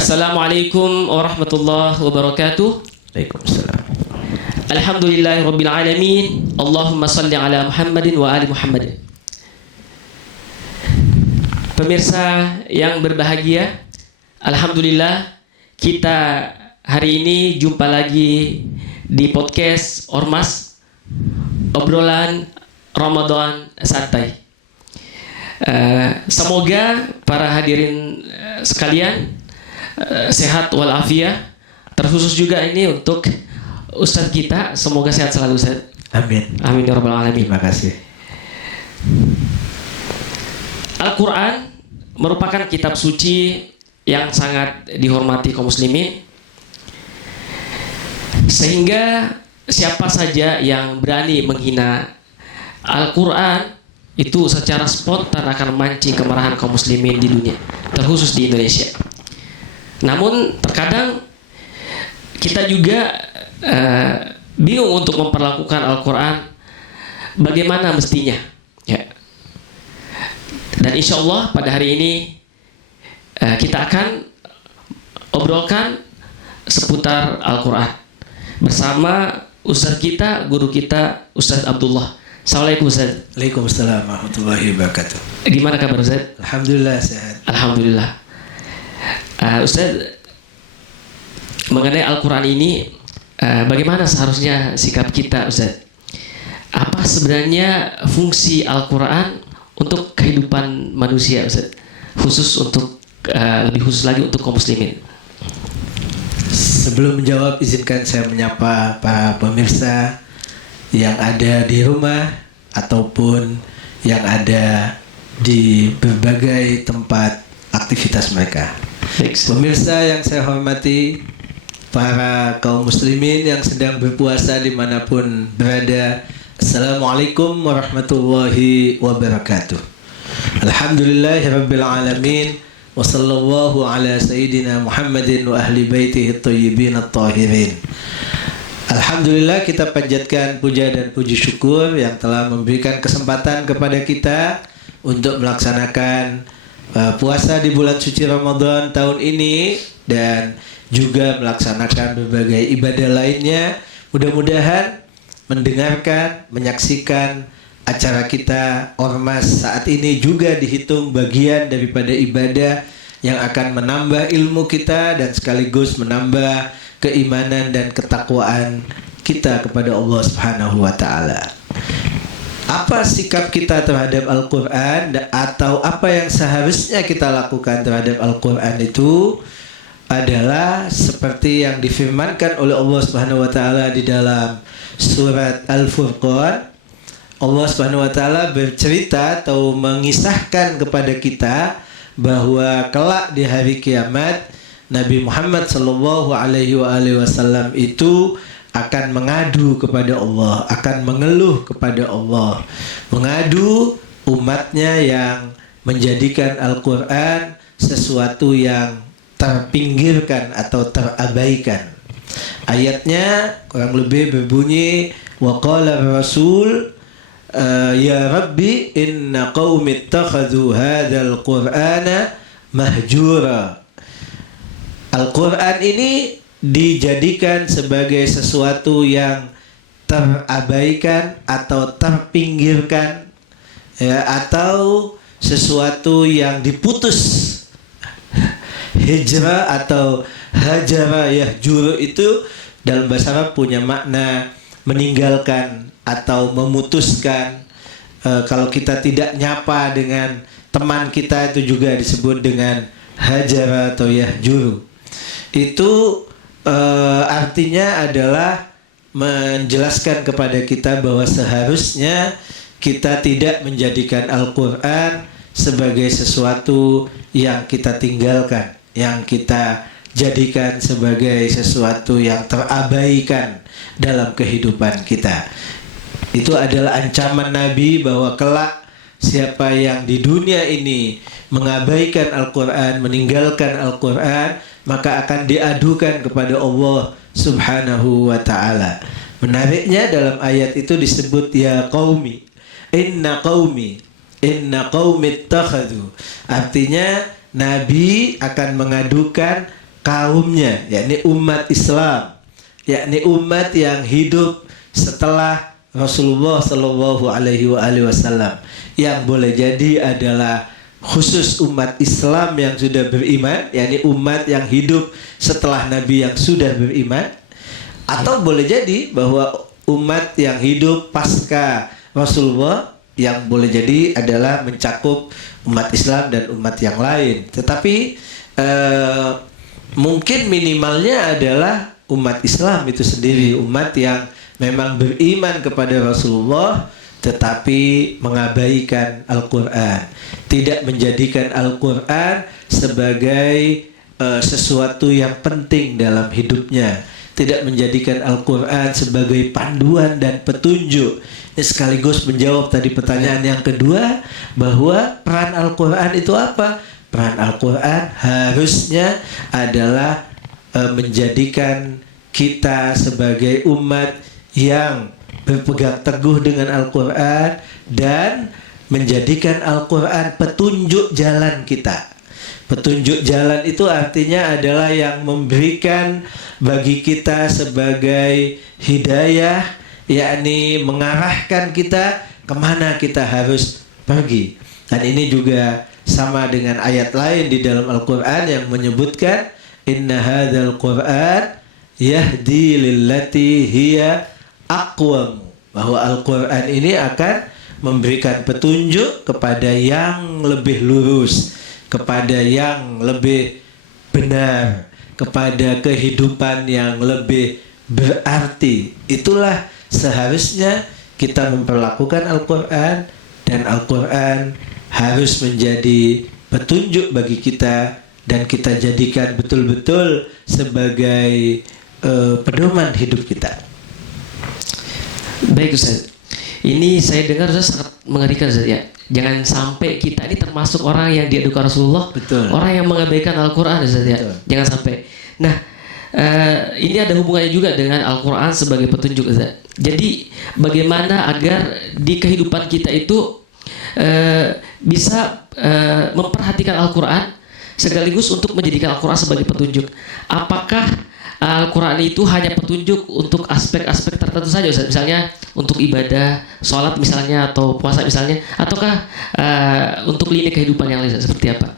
Assalamualaikum warahmatullahi wabarakatuh. Waalaikumsalam. Alhamdulillahirabbil alamin. Allahumma shalli ala Muhammadin wa ali Muhammadin. Pemirsa yang berbahagia, alhamdulillah kita hari ini jumpa lagi di podcast Ormas, obrolan Ramadan santai. Semoga para hadirin sekalian sehat walafiat. Terkhusus juga ini untuk Ustadz kita, semoga sehat selalu Ustadz. Amin. Amin ya rabbal alamin. Terima kasih. Al-Quran merupakan kitab suci yang sangat dihormati kaum muslimin, sehingga siapa saja yang berani menghina Al-Quran itu secara spontan akan memancing kemarahan kaum muslimin di dunia, terkhusus di Indonesia. Namun terkadang kita juga bingung untuk memperlakukan Al-Quran bagaimana mestinya, ya. Dan insya Allah pada hari ini kita akan obrolkan seputar Al-Quran bersama Ustadz kita, guru kita, Ustadz Abdullah. Assalamualaikum Ustadz. Waalaikumsalam warahmatullahi wabarakatuh. Gimana kabar Ustadz? Alhamdulillah sehat. Alhamdulillah. Ustadz, mengenai Al-Quran ini, bagaimana seharusnya sikap kita Ustadz? Apa sebenarnya fungsi Al-Quran untuk kehidupan manusia Ustadz? Khusus untuk, lebih khusus lagi untuk kaum muslimin. Sebelum menjawab, izinkan saya menyapa para pemirsa yang ada di rumah ataupun yang ada di berbagai tempat aktivitas mereka. Pemirsa yang saya hormati, para kaum muslimin yang sedang berpuasa dimanapun berada, Assalamualaikum warahmatullahi wabarakatuh. Alhamdulillahirabbil alamin, wa sallallahu ala sayyidina Muhammadin wa ahli baitihi thayyibin at-tahirin. Alhamdulillah, kita panjatkan puja dan puji syukur yang telah memberikan kesempatan kepada kita untuk melaksanakan puasa di bulan suci Ramadan tahun ini dan juga melaksanakan berbagai ibadah lainnya. Mudah-mudahan mendengarkan, menyaksikan acara kita Ormas saat ini juga dihitung bagian daripada ibadah yang akan menambah ilmu kita dan sekaligus menambah keimanan dan ketakwaan kita kepada Allah Subhanahu wa taala. Apa sikap kita terhadap Al-Quran atau apa yang seharusnya kita lakukan terhadap Al-Quran itu adalah seperti yang difirmankan oleh Allah Subhanahu wa taala di dalam surat Al-Furqan. Allah Subhanahu wa taala bercerita atau mengisahkan kepada kita bahwa kelak di hari kiamat Nabi Muhammad sallallahu alaihi wasallam itu akan mengadu kepada Allah, akan mengeluh kepada Allah, mengadu umatnya yang menjadikan Al-Quran sesuatu yang terpinggirkan atau terabaikan. Ayatnya kurang lebih berbunyi, wa qala rasul ya rabbi inna qaumi ittakhadhu hadzal qur'ana mahjura. Al-Quran ini dijadikan sebagai sesuatu yang terabaikan atau terpinggirkan, ya, atau sesuatu yang diputus. Hijrah atau hajara yahjuru itu dalam bahasa Arab punya makna meninggalkan atau memutuskan. Kalau kita tidak nyapa dengan teman kita itu juga disebut dengan hajara atau yahjuru. Itu artinya adalah menjelaskan kepada kita bahwa seharusnya kita tidak menjadikan Al-Quran sebagai sesuatu yang kita tinggalkan, yang kita jadikan sebagai sesuatu yang terabaikan dalam kehidupan kita. Itu adalah ancaman Nabi bahwa kelak siapa yang di dunia ini mengabaikan Al-Quran, meninggalkan Al-Quran, maka akan diadukan kepada Allah Subhanahu wa ta'ala. Menariknya dalam ayat itu disebut ya qaumi, inna qaumi ittakhadhu. Artinya Nabi akan mengadukan kaumnya, yakni umat Islam, yakni umat yang hidup setelah Rasulullah Shallallahu Alaihi Wasallam, yang boleh jadi adalah khusus umat Islam yang sudah beriman, yakni umat yang hidup setelah Nabi yang sudah beriman, atau boleh jadi bahwa umat yang hidup pasca Rasulullah yang boleh jadi adalah mencakup umat Islam dan umat yang lain. Tetapi mungkin minimalnya adalah umat Islam itu sendiri, umat yang memang beriman kepada Rasulullah tetapi mengabaikan Al-Quran, tidak menjadikan Al-Quran sebagai sesuatu yang penting dalam hidupnya, tidak menjadikan Al-Quran sebagai panduan dan petunjuk. Ini sekaligus menjawab tadi pertanyaan yang kedua, bahwa peran Al-Quran itu apa? Peran Al-Quran harusnya adalah menjadikan kita sebagai umat yang berpegang teguh dengan Al-Quran dan menjadikan Al-Quran petunjuk jalan kita. Petunjuk jalan itu artinya adalah yang memberikan bagi kita sebagai hidayah, yakni mengarahkan kita kemana kita harus pergi. Dan ini juga sama dengan ayat lain di dalam Al-Quran yang menyebutkan inna hadzal Qur'an yahdi lillati hiya aqwam, bahwa Al-Quran ini akan memberikan petunjuk kepada yang lebih lurus, kepada yang lebih benar, kepada kehidupan yang lebih berarti. Itulah seharusnya kita memperlakukan Al-Quran, dan Al-Quran harus menjadi petunjuk bagi kita dan kita jadikan betul-betul sebagai pedoman hidup kita. Baik Ustaz, ini saya dengar Ustaz sangat mengerikan Ustaz ya. Jangan sampai kita ini termasuk orang yang diadukan Rasulullah, betul, orang yang mengabaikan Al-Quran Ustaz ya. Betul. Jangan sampai. Nah, ini ada hubungannya juga dengan Al-Quran sebagai petunjuk Ustaz. Jadi bagaimana agar di kehidupan kita itu bisa memperhatikan Al-Quran sekaligus untuk menjadikan Al-Quran sebagai petunjuk. Apakah Al-Quran itu hanya petunjuk untuk aspek-aspek tertentu saja Ustaz? Misalnya untuk ibadah, sholat misalnya, atau puasa misalnya, ataukah untuk lini kehidupan yang lain seperti apa?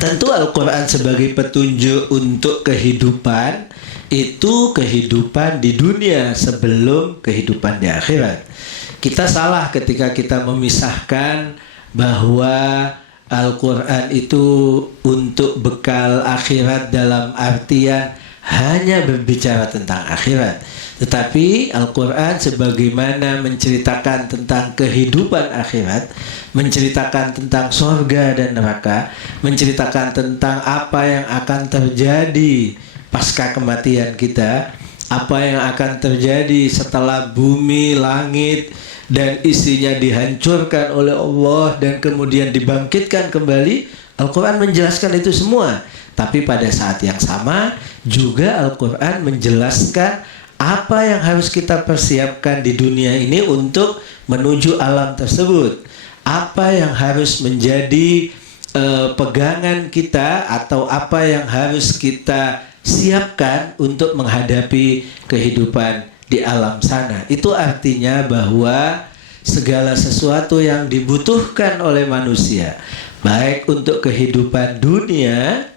Tentu Al-Quran sebagai petunjuk untuk kehidupan, itu kehidupan di dunia sebelum kehidupan di akhirat. Kita salah ketika kita memisahkan bahwa Al-Quran itu untuk bekal akhirat dalam artian hanya berbicara tentang akhirat. Tetapi Al-Quran sebagaimana menceritakan tentang kehidupan akhirat, menceritakan tentang surga dan neraka, menceritakan tentang apa yang akan terjadi pasca kematian kita, apa yang akan terjadi setelah bumi, langit dan isinya dihancurkan oleh Allah dan kemudian dibangkitkan kembali. Al-Quran menjelaskan itu semua. Tapi pada saat yang sama juga Al-Quran menjelaskan apa yang harus kita persiapkan di dunia ini untuk menuju alam tersebut. Apa yang harus menjadi pegangan kita, atau apa yang harus kita siapkan untuk menghadapi kehidupan di alam sana. Itu artinya bahwa segala sesuatu yang dibutuhkan oleh manusia, baik untuk kehidupan dunia,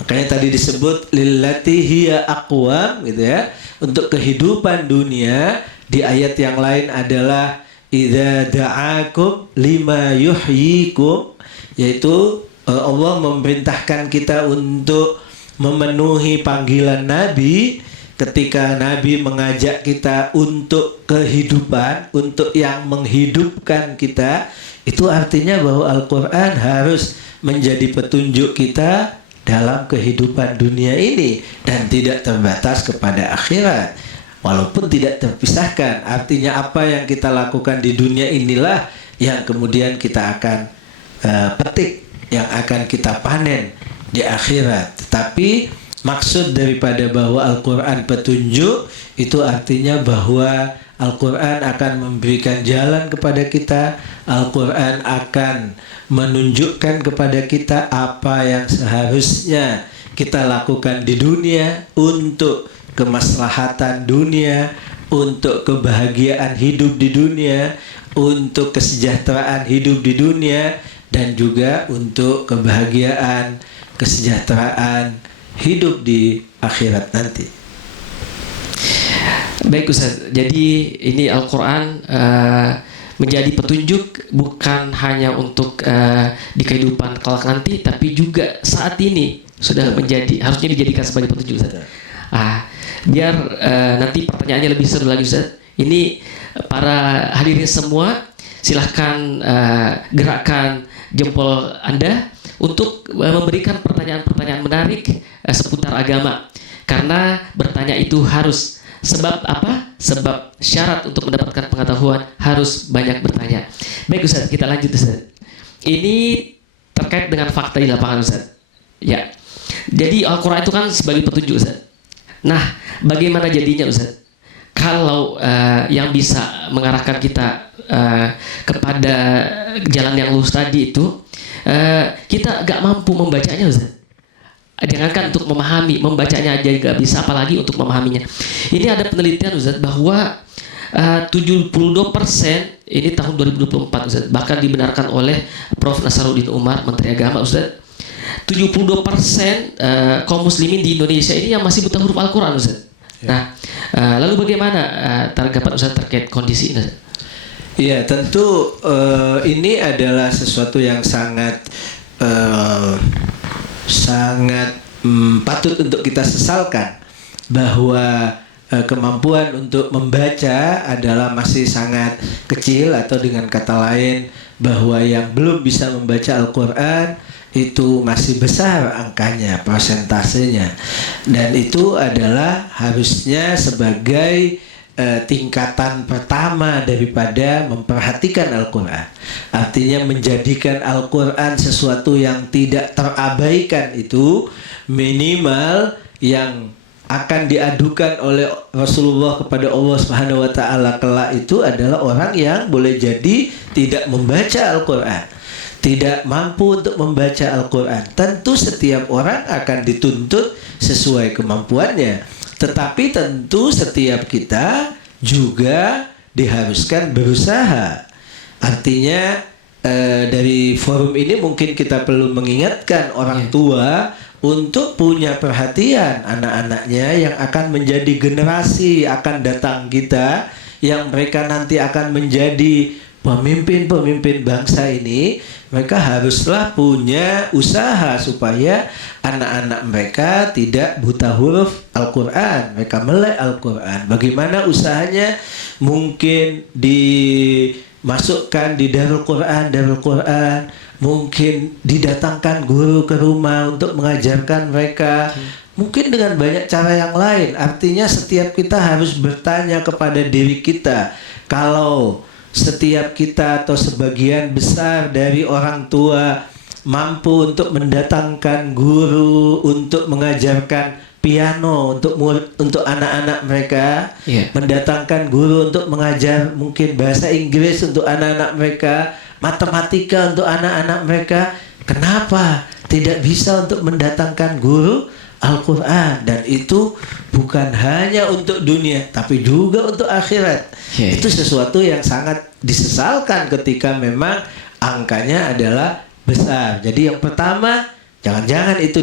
makanya tadi disebut lillati hiya aqwam gitu ya, untuk kehidupan dunia. Di ayat yang lain adalah idza da'akum lima yuhyikum, yaitu Allah memerintahkan kita untuk memenuhi panggilan Nabi. Ketika Nabi mengajak kita untuk kehidupan, untuk yang menghidupkan kita, itu artinya bahwa Al-Quran harus menjadi petunjuk kita dalam kehidupan dunia ini dan tidak terbatas kepada akhirat, walaupun tidak terpisahkan. Artinya apa yang kita lakukan di dunia inilah yang kemudian kita akan petik, yang akan kita panen di akhirat. Tetapi maksud daripada bahwa Al-Quran petunjuk itu artinya bahwa Al-Quran akan memberikan jalan kepada kita. Al-Quran akan menunjukkan kepada kita apa yang seharusnya kita lakukan di dunia untuk kemaslahatan dunia, untuk kebahagiaan hidup di dunia, untuk kesejahteraan hidup di dunia, dan juga untuk kebahagiaan, kesejahteraan hidup di akhirat nanti. Baik Ustaz, jadi ini Al-Quran menjadi petunjuk bukan hanya untuk di kehidupan kelak nanti, tapi juga saat ini sudah menjadi, harusnya dijadikan sebagai petunjuk Ustaz. Biar nanti pertanyaannya lebih seru lagi Ustaz. Ini para hadirin semua silahkan gerakkan jempol Anda untuk memberikan pertanyaan-pertanyaan menarik seputar agama. Karena bertanya itu harus. Sebab apa? Sebab syarat untuk mendapatkan pengetahuan harus banyak bertanya. Baik Ustaz, kita lanjut Ustaz. Ini terkait dengan fakta di lapangan Ustaz. Ya. Jadi Al-Quran itu kan sebagai petunjuk Ustaz. Nah, bagaimana jadinya Ustaz? Kalau yang bisa mengarahkan kita kepada jalan yang lurus tadi itu, kita gak mampu membacanya Ustaz. Jangankan untuk memahami, membacanya aja nggak bisa, apalagi untuk memahaminya. Ini ada penelitian Ustaz bahwa 72% ini tahun 2024 Ustaz, bahkan dibenarkan oleh Prof. Nasaruddin Umar, Menteri Agama Ustaz. 72% kaum muslimin di Indonesia ini yang masih buta huruf Al-Quran Ustaz. Nah, lalu bagaimana tanggapan Ustaz terkait kondisi ini? Iya, tentu ini adalah sesuatu yang sangat patut untuk kita sesalkan, bahwa kemampuan untuk membaca adalah masih sangat kecil, atau dengan kata lain bahwa yang belum bisa membaca Al-Quran itu masih besar angkanya, persentasenya, dan itu adalah harusnya sebagai tingkatan pertama daripada memperhatikan Al-Quran. Artinya menjadikan Al-Quran sesuatu yang tidak terabaikan, itu minimal yang akan diadukan oleh Rasulullah kepada Allah Subhanahu wa taala kelak itu adalah orang yang boleh jadi tidak membaca Al-Quran, tidak mampu untuk membaca Al-Quran. Tentu setiap orang akan dituntut sesuai kemampuannya, tetapi tentu setiap kita juga diharuskan berusaha. Artinya dari forum ini mungkin kita perlu mengingatkan orang tua untuk punya perhatian anak-anaknya yang akan menjadi generasi akan datang kita, yang mereka nanti akan menjadi pemimpin-pemimpin bangsa ini. Mereka haruslah punya usaha supaya anak-anak mereka tidak buta huruf Al-Quran, mereka melek Al-Quran. Bagaimana usahanya? Mungkin dimasukkan di Darul Quran, mungkin didatangkan guru ke rumah untuk mengajarkan mereka, mungkin dengan banyak cara yang lain. Artinya setiap kita harus bertanya kepada diri kita, kalau setiap kita atau sebagian besar dari orang tua mampu untuk mendatangkan guru untuk mengajarkan piano untuk anak-anak mereka, mendatangkan guru untuk mengajar mungkin bahasa Inggris untuk anak-anak mereka, matematika untuk anak-anak mereka, kenapa tidak bisa untuk mendatangkan guru Al-Quran? Dan itu bukan hanya untuk dunia, tapi juga untuk akhirat. Itu sesuatu yang sangat disesalkan ketika memang angkanya adalah besar. Jadi yang pertama, jangan-jangan itu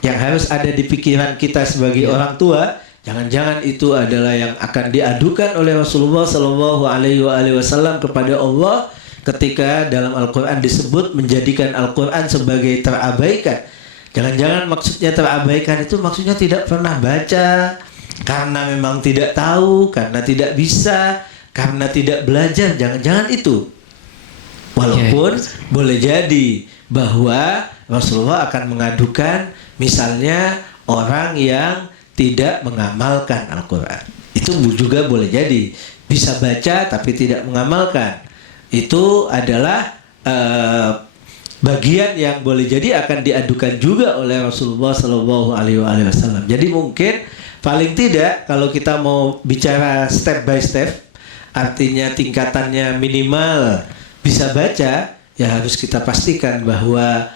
yang harus ada di pikiran kita sebagai orang tua, jangan-jangan itu adalah yang akan diadukan oleh Rasulullah Shallallahu Alaihi Wasallam kepada Allah ketika dalam Al-Quran disebut menjadikan Al-Quran sebagai terabaikan. Jangan-jangan maksudnya terabaikan itu maksudnya tidak pernah baca, karena memang tidak tahu, karena tidak bisa, karena tidak belajar. Jangan-jangan itu. Walaupun boleh jadi bahwa Rasulullah akan mengadukan misalnya orang yang tidak mengamalkan Al-Quran. Itu juga boleh jadi. Bisa baca tapi tidak mengamalkan. Itu adalah bagian yang boleh jadi akan diadukan juga oleh Rasulullah Shallallahu Alaihi Wasallam. Jadi mungkin paling tidak kalau kita mau bicara step by step, artinya tingkatannya minimal bisa baca, ya harus kita pastikan bahwa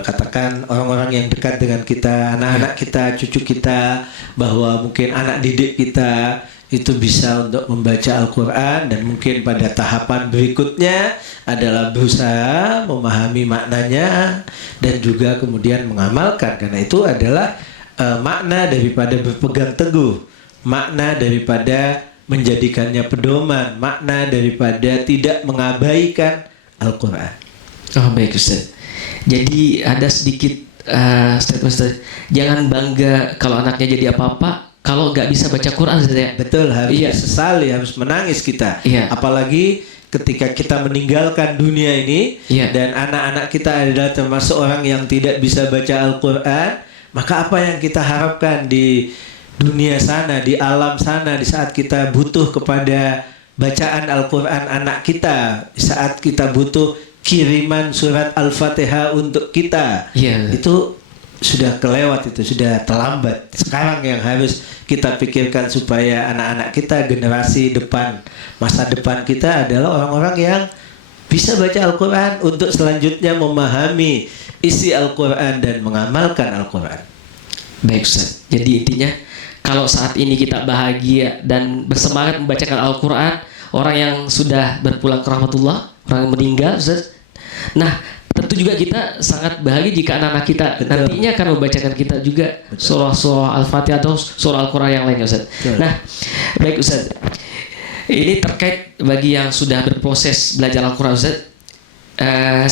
katakan orang-orang yang dekat dengan kita, anak-anak kita, cucu kita, bahwa mungkin anak didik kita itu bisa untuk membaca Al-Quran, dan mungkin pada tahapan berikutnya adalah berusaha memahami maknanya dan juga kemudian mengamalkan, karena itu adalah makna daripada berpegang teguh, makna daripada menjadikannya pedoman, makna daripada tidak mengabaikan Al-Quran. Oh baik Ustaz. Jadi ada sedikit statement Ustaz, jangan bangga kalau anaknya jadi apa-apa kalau nggak bisa baca Quran, Ustaz ya. Betul, harus Iya. sesali, harus menangis kita. Iya. Apalagi ketika kita meninggalkan dunia ini, Iya. dan anak-anak kita adalah termasuk orang yang tidak bisa baca Al-Quran, maka apa yang kita harapkan di dunia sana, di alam sana, di saat kita butuh kepada bacaan Al-Quran anak kita, di saat kita butuh kiriman surat Al-Fatihah untuk kita, Iya. itu sudah kelewat, itu sudah terlambat. Sekarang yang harus kita pikirkan supaya anak-anak kita, generasi depan, masa depan kita adalah orang-orang yang bisa baca Al-Quran untuk selanjutnya memahami isi Al-Quran dan mengamalkan Al-Quran. Baik Ustaz. Jadi intinya kalau saat ini kita bahagia dan bersemangat membacakan Al-Quran, orang yang sudah berpulang ke rahmatullah, orang yang meninggal Ustaz. Nah, tentu juga kita sangat bahagia jika anak-anak kita nantinya akan membacakan kita juga surah-surah Al-Fatihah atau surah Al-Quran yang lainnya Ustaz. Nah, baik Ustaz. Ini terkait bagi yang sudah berproses belajar Al-Quran Ustaz.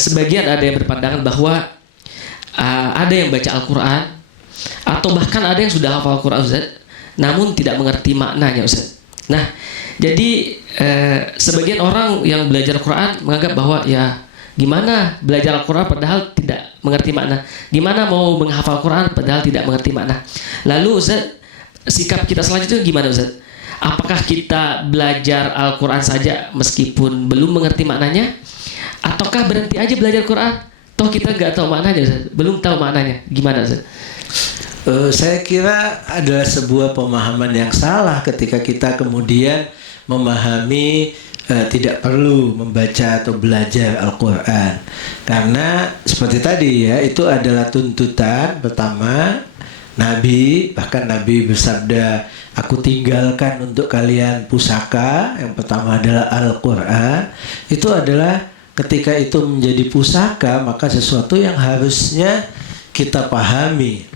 Sebagian ada yang berpandangan bahwa ada yang baca Al-Quran atau bahkan ada yang sudah hafal Al-Quran Ustaz, namun tidak mengerti maknanya Ustaz. Nah, jadi sebagian orang yang belajar Al-Quran menganggap bahwa ya gimana belajar Al-Quran padahal tidak mengerti makna, gimana mau menghafal Al-Quran padahal tidak mengerti makna. Lalu Ustaz, sikap kita selanjutnya gimana Ustaz? Apakah kita belajar Al-Quran saja meskipun belum mengerti maknanya, ataukah berhenti aja belajar Quran? Toh kita nggak tahu maknanya Ustaz, belum tahu maknanya, gimana Ustaz? Saya kira adalah sebuah pemahaman yang salah ketika kita kemudian memahami tidak perlu membaca atau belajar Al-Quran, karena seperti tadi ya, itu adalah tuntutan pertama Nabi. Bahkan Nabi bersabda, aku tinggalkan untuk kalian pusaka, yang pertama adalah Al-Quran. Itu adalah ketika itu menjadi pusaka, maka sesuatu yang harusnya kita pahami.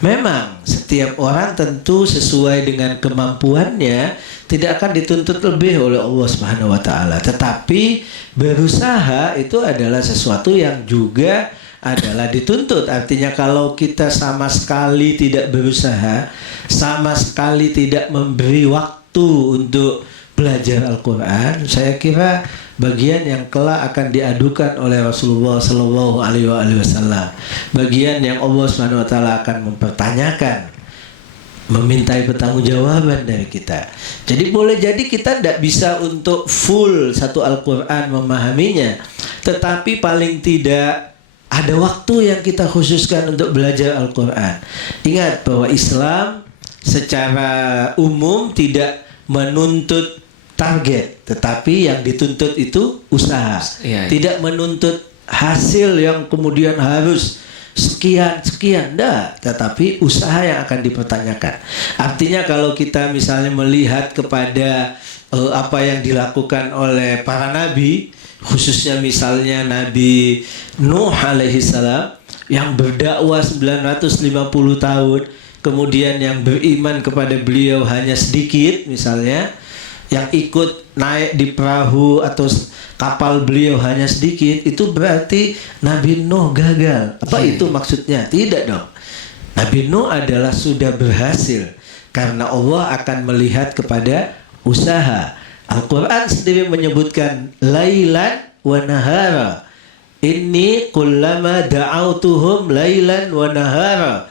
Memang setiap orang tentu sesuai dengan kemampuannya, tidak akan dituntut lebih oleh Allah Subhanahu wa taala. Tetapi berusaha itu adalah sesuatu yang juga adalah dituntut. Artinya kalau kita sama sekali tidak berusaha, sama sekali tidak memberi waktu untuk belajar Al-Quran, saya kira bagian yang kelak akan diadukan oleh Rasulullah Sallallahu Alaihi Wasallam, bagian yang Allah Subhanahu Wa Taala akan mempertanyakan, memintai pertanggungjawaban dari kita. Jadi boleh jadi kita tidak bisa untuk full satu Al-Quran memahaminya, tetapi paling tidak ada waktu yang kita khususkan untuk belajar Al-Quran. Ingat bahwa Islam secara umum tidak menuntut target, tetapi yang dituntut itu usaha. Tidak menuntut hasil yang kemudian harus sekian, enggak, tetapi usaha yang akan dipertanyakan. Artinya kalau kita misalnya melihat kepada apa yang dilakukan oleh para nabi, khususnya misalnya Nabi Nuh alaihi salam yang berdakwah 950 tahun, kemudian yang beriman kepada beliau hanya sedikit misalnya, yang ikut naik di perahu atau kapal beliau hanya sedikit, itu berarti Nabi Nuh gagal. Apa itu maksudnya? Tidak dong. Nabi Nuh adalah sudah berhasil karena Allah akan melihat kepada usaha. Al-Quran sendiri menyebutkan lailan wa nahara. Inni kullama da'autuhum lailan wa nahara.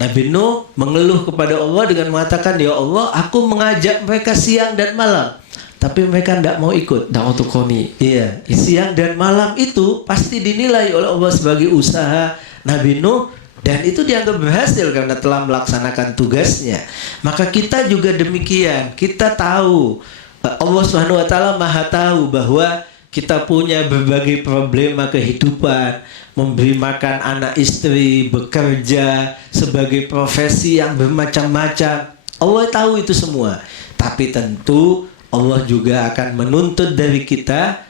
Nabi Nuh mengeluh kepada Allah dengan mengatakan, ya Allah, aku mengajak mereka siang dan malam, tapi mereka tidak mau ikut. Da'watu qaumi. Iya, siang dan malam itu pasti dinilai oleh Allah sebagai usaha Nabi Nuh, dan itu dianggap berhasil karena telah melaksanakan tugasnya. Maka kita juga demikian. Kita tahu Allah Subhanahu wa taala Maha tahu bahwa kita punya berbagai problema kehidupan, memberi makan anak istri, bekerja sebagai profesi yang bermacam-macam. Allah tahu itu semua. Tapi tentu Allah juga akan menuntut dari kita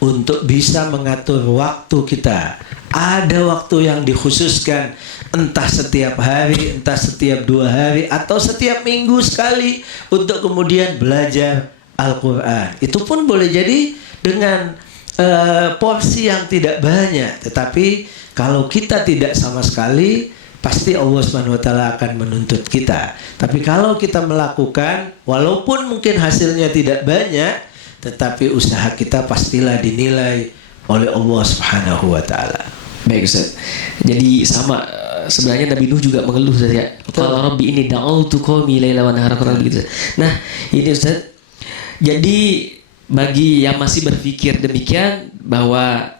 untuk bisa mengatur waktu kita. Ada waktu yang dikhususkan, entah setiap hari, entah setiap 2 hari, atau setiap minggu sekali untuk kemudian belajar Al-Quran. Itu pun boleh jadi dengan porsi yang tidak banyak. Tetapi kalau kita tidak sama sekali, pasti Allah SWT akan menuntut kita. Tapi kalau kita melakukan, walaupun mungkin hasilnya tidak banyak, tetapi usaha kita pastilah dinilai oleh Allah Subhanahu wa taala. Baik Ustaz. Jadi sama sebenarnya Nabi Nuh juga mengeluh Ustaz ya. Qala rabbi inni da'awtu qaumi laila wa nahara kurang begitu. Nah, ini Ustaz. Jadi bagi yang masih berpikir demikian bahwa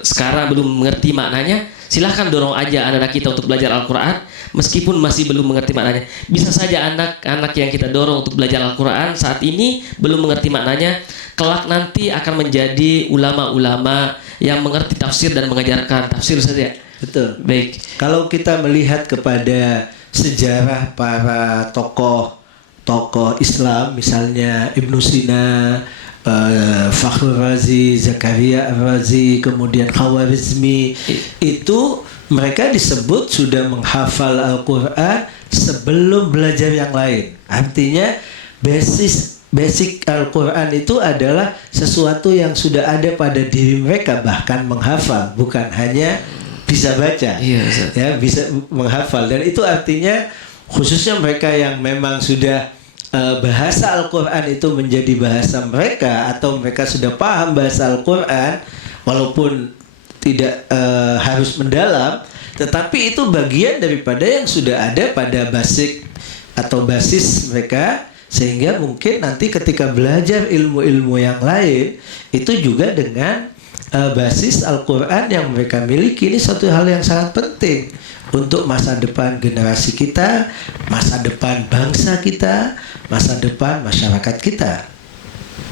sekarang belum mengerti maknanya, silahkan dorong aja anak-anak kita untuk belajar Al-Quran meskipun masih belum mengerti maknanya. Bisa saja anak-anak yang kita dorong untuk belajar Al-Quran saat ini belum mengerti maknanya, kelak nanti akan menjadi ulama-ulama yang mengerti tafsir dan mengajarkan tafsir saja. Betul. Baik. Kalau kita melihat kepada sejarah para tokoh Islam, misalnya Ibnu Sina, Fakhr Razi, Zakaria Razi, kemudian Khawarizmi, itu mereka disebut sudah menghafal Al-Quran sebelum belajar yang lain. Artinya basic Al-Quran itu adalah sesuatu yang sudah ada pada diri mereka, bahkan menghafal, bukan hanya bisa baca, ya bisa menghafal. Dan itu artinya khususnya mereka yang memang sudah bahasa Al-Quran itu menjadi bahasa mereka, atau mereka sudah paham bahasa Al-Quran walaupun tidak harus mendalam, tetapi itu bagian daripada yang sudah ada pada basic atau basis mereka, sehingga mungkin nanti ketika belajar ilmu-ilmu yang lain itu juga dengan basis Al-Quran yang mereka miliki. Ini suatu hal yang sangat penting untuk masa depan generasi kita, masa depan bangsa kita, masa depan masyarakat kita.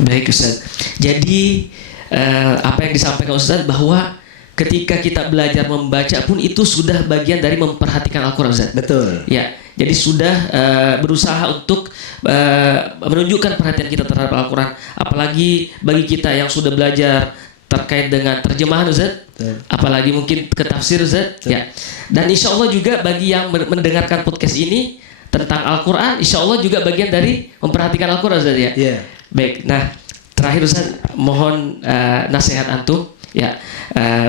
Baik Ustaz. Jadi apa yang disampaikan Ustaz bahwa ketika kita belajar membaca pun itu sudah bagian dari memperhatikan Al-Quran Ustaz. Betul. Ya, jadi sudah berusaha untuk menunjukkan perhatian kita terhadap Al-Quran. Apalagi bagi kita yang sudah belajar terkait dengan terjemahan Ustaz, apalagi mungkin ke tafsir Ustaz, ya. Dan insya Allah juga bagi yang mendengarkan podcast ini tentang Al-Quran, insya Allah juga bagian dari memperhatikan Al-Quran Ustaz ya. Yeah. Baik, nah terakhir Ustaz, mohon nasihat antum ya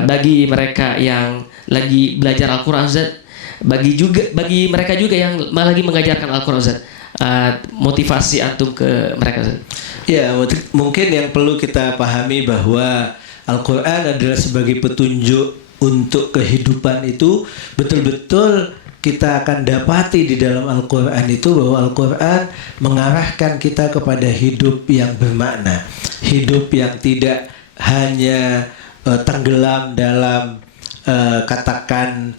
bagi mereka yang lagi belajar Al-Quran Ustaz, bagi mereka juga yang lagi mengajarkan Al-Quran Ustaz, motivasi antum ke mereka Ustaz. Ya, mungkin yang perlu kita pahami bahwa Al-Quran adalah sebagai petunjuk untuk kehidupan itu betul-betul kita akan dapati di dalam Al-Quran itu bahwa Al-Quran mengarahkan kita kepada hidup yang bermakna, hidup yang tidak hanya tenggelam dalam katakan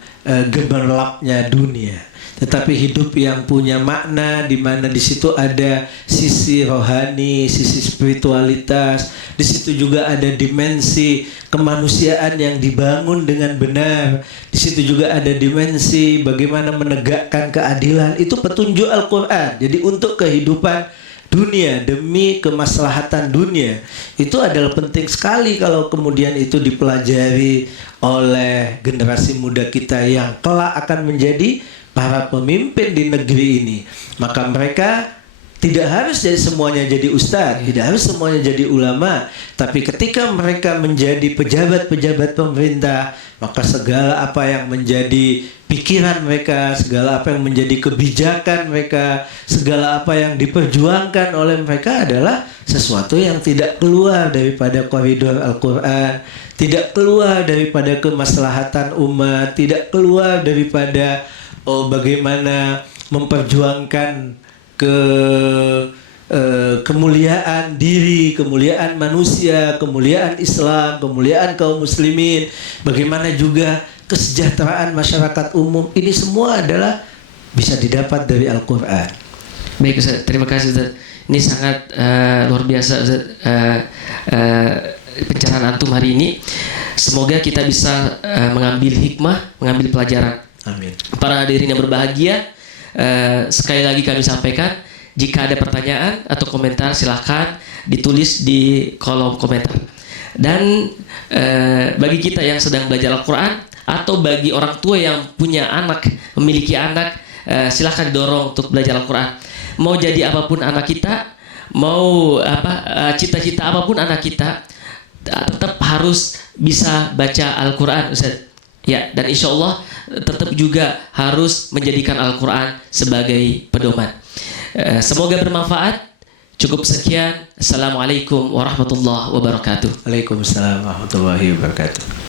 gemerlapnya dunia, tetapi hidup yang punya makna, di mana di situ ada sisi rohani, sisi spiritualitas, di situ juga ada dimensi kemanusiaan yang dibangun dengan benar, di situ juga ada dimensi bagaimana menegakkan keadilan. Itu petunjuk Al-Quran. Jadi untuk kehidupan dunia, demi kemaslahatan dunia, itu adalah penting sekali kalau kemudian itu dipelajari oleh generasi muda kita yang kelak akan menjadi para pemimpin di negeri ini. Maka mereka tidak harus jadi semuanya jadi ustadz, tidak harus semuanya jadi ulama, tapi ketika mereka menjadi pejabat-pejabat pemerintah, maka segala apa yang menjadi pikiran mereka, segala apa yang menjadi kebijakan mereka, segala apa yang diperjuangkan oleh mereka adalah sesuatu yang tidak keluar daripada koridor Al-Quran, tidak keluar daripada kemaslahatan umat, tidak keluar daripada bagaimana memperjuangkan kemuliaan diri, kemuliaan manusia, kemuliaan Islam, kemuliaan kaum muslimin, bagaimana juga kesejahteraan masyarakat umum. Ini semua adalah bisa didapat dari Al-Quran. Baik Ustaz, terima kasih Ustaz. Ini sangat luar biasa Ustaz, pencerahan antum hari ini. Semoga kita bisa mengambil hikmah, mengambil pelajaran. Amin. Para hadirin yang berbahagia, sekali lagi kami sampaikan, jika ada pertanyaan atau komentar silahkan ditulis di kolom komentar. Dan bagi kita yang sedang belajar Al-Quran atau bagi orang tua yang punya anak, memiliki anak, silahkan didorong untuk belajar Al-Quran. Mau jadi apapun anak kita, mau cita-cita apapun anak kita, tetap harus bisa baca Al-Quran, Ustaz. Ya, dan insya Allah tetap juga harus menjadikan Al-Quran sebagai pedoman. Semoga bermanfaat. Cukup sekian. Assalamualaikum warahmatullahi wabarakatuh. Waalaikumsalam warahmatullahi wabarakatuh.